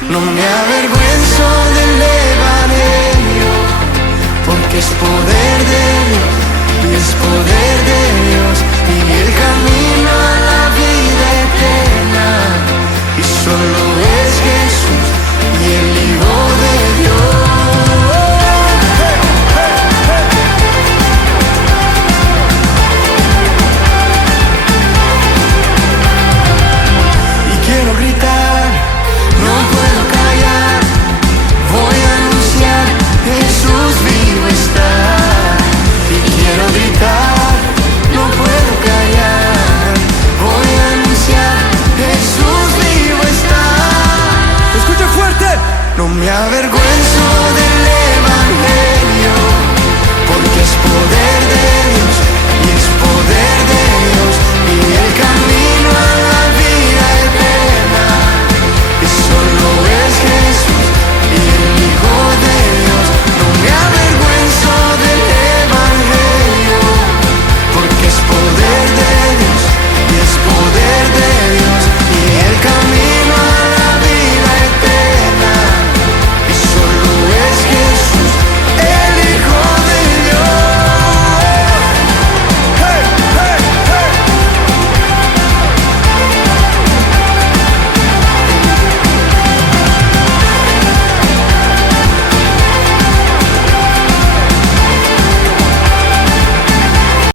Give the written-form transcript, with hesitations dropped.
No me avergüenzo del evangelio, porque es poder de Dios, y es poder de Dios, y el camino a la vida eterna, y solo es Jesús y el Hijo de Dios. Y quiero gritar, no puedo callar, voy a anunciar, Jesús vivo está. Y quiero gritar, no puedo callar, voy a anunciar, Jesús vivo está. Escucha fuerte. No me avergüenzo del evangelio, porque es poder